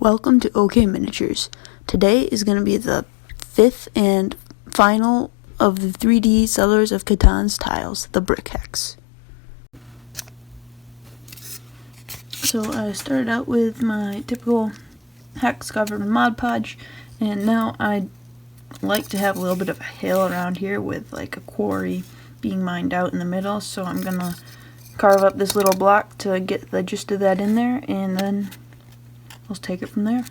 Welcome to OK Miniatures. Today is going to be the fifth and final of the 3D Settlers of Catan's tiles, the Brick Hex. So I started out with my typical hex covered in Mod Podge, and now I'd like to have a little bit of a hill around here with like a quarry being mined out in the middle, so I'm going to carve up this little block to get the gist of that in there, and then let's take it from there.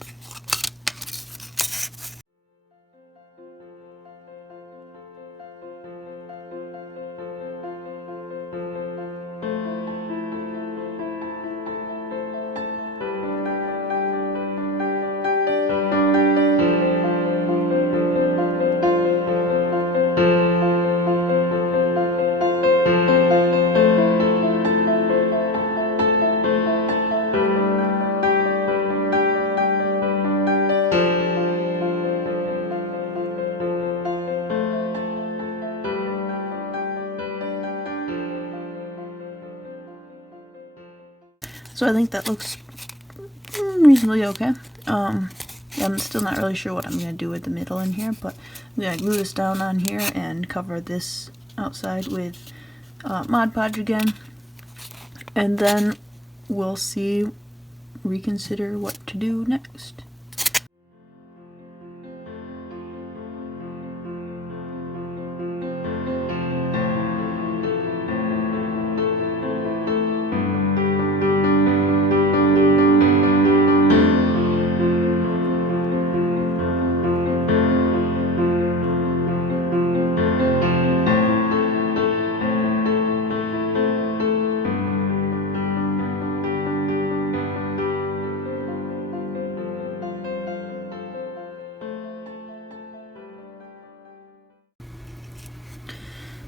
So I think that looks reasonably okay. I'm still not really sure what I'm going to do with the middle in here, but I'm going to glue this down on here and cover this outside with Mod Podge again. And then we'll reconsider what to do next.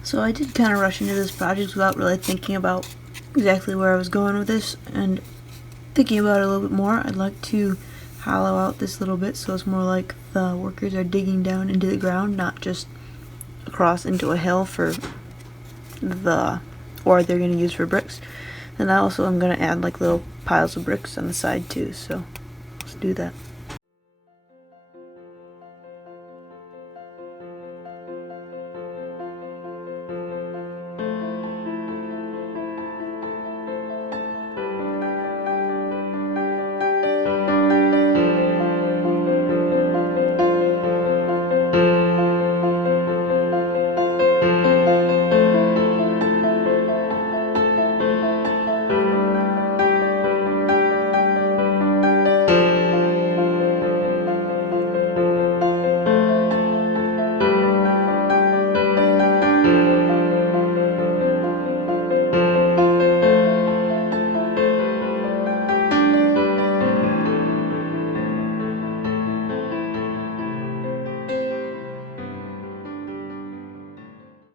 So I did kind of rush into this project without really thinking about exactly where I was going with this, and thinking about it a little bit more, I'd like to hollow out this little bit so it's more like the workers are digging down into the ground, not just across into a hill for the ore they're going to use for bricks. And I also am going to add like little piles of bricks on the side too, so let's do that.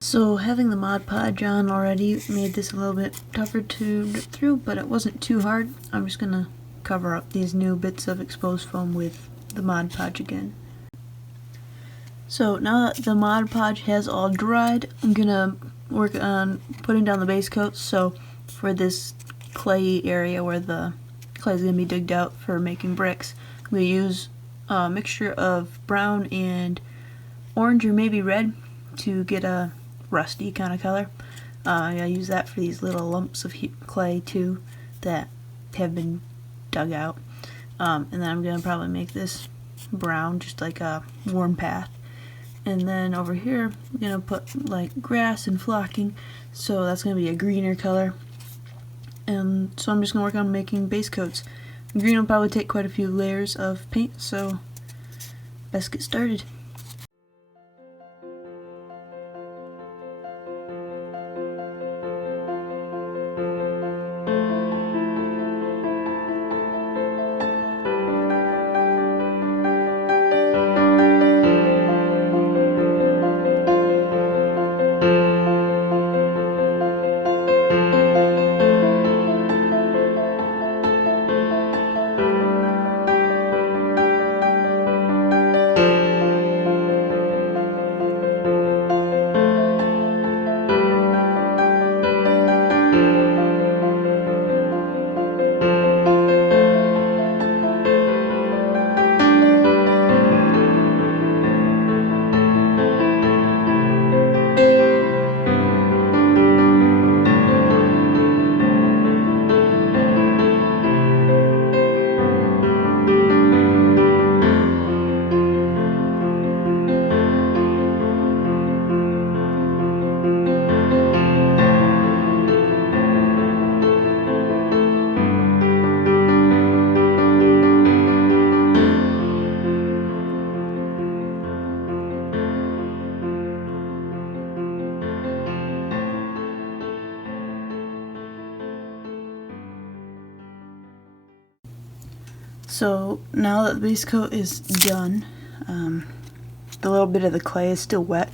So having the Mod Podge on already made this a little bit tougher to get through, but it wasn't too hard. I'm just gonna cover up these new bits of exposed foam with the Mod Podge again. So now that the Mod Podge has all dried, I'm gonna work on putting down the base coats. So for this clay area where the clay is gonna be digged out for making bricks, I'm gonna use a mixture of brown and orange or maybe red to get a rusty kind of color. I use that for these little lumps of clay too that have been dug out. And then I'm going to probably make this brown, just like a worn path. And then over here I'm going to put like grass and flocking, so that's going to be a greener color. And so I'm just going to work on making base coats. Green will probably take quite a few layers of paint, so let's get started. So now that the base coat is done, the little bit of the clay is still wet,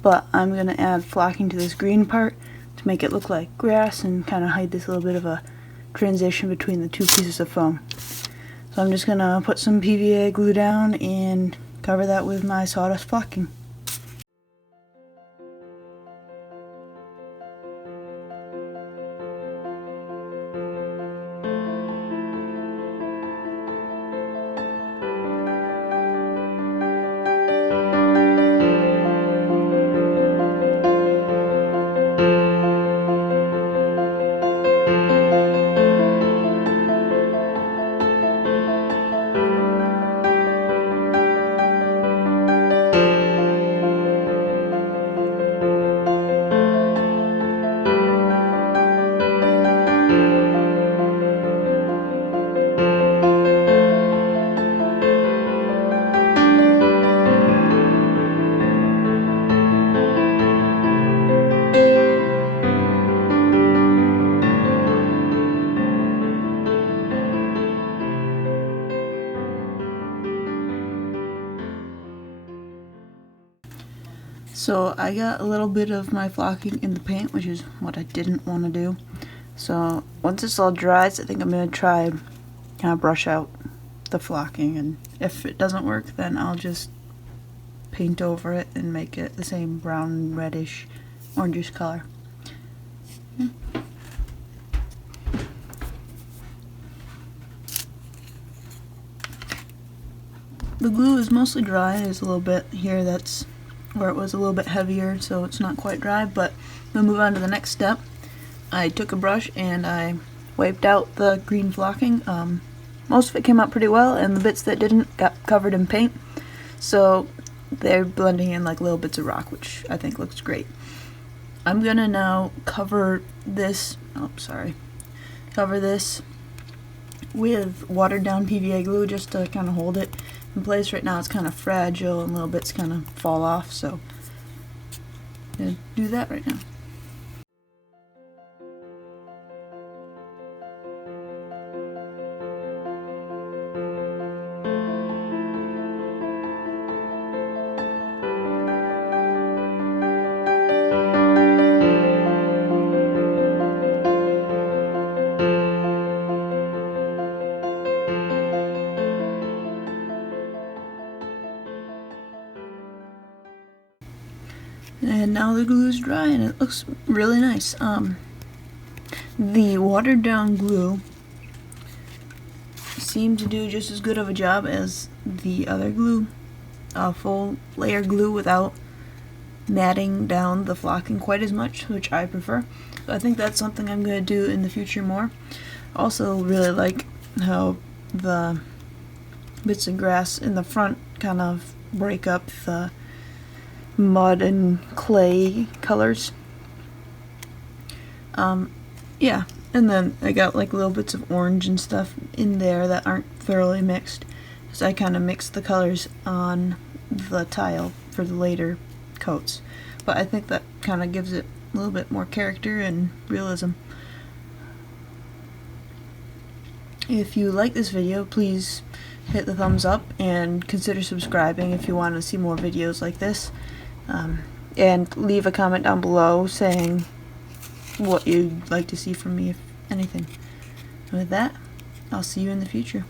but I'm going to add flocking to this green part to make it look like grass and kind of hide this little bit of a transition between the two pieces of foam. So I'm just going to put some PVA glue down and cover that with my sawdust flocking. So I got a little bit of my flocking in the paint, which is what I didn't want to do. So once this all dries, I think I'm going to try kind of brush out the flocking, and if it doesn't work, then I'll just paint over it and make it the same brown, reddish, orangish color. The glue is mostly dry. There's a little bit here that's where it was a little bit heavier, so it's not quite dry, but we'll move on to the next step. I took a brush and I wiped out the green flocking. Most of it came out pretty well, and the bits that didn't got covered in paint, so they're blending in like little bits of rock, which I think looks great. I'm gonna now cover this, cover this with watered down PVA glue just to kind of hold it in place. Right now it's kind of fragile and little bits kind of fall off, so I'm gonna do that right now. And now the glue is dry and it looks really nice. The watered down glue seemed to do just as good of a job as the other glue, full layer glue without matting down the flocking quite as much, which I prefer. So I think that's something I'm going to do in the future more. Also really like how the bits of grass in the front kind of break up the mud and clay colors. Yeah, and then I got like little bits of orange and stuff in there that aren't thoroughly mixed, so I kind of mixed the colors on the tile for the later coats. But I think that kind of gives it a little bit more character and realism. If you like this video, please hit the thumbs up and consider subscribing if you want to see more videos like this. And leave a comment down below saying what you'd like to see from me, if anything. And with that, I'll see you in the future.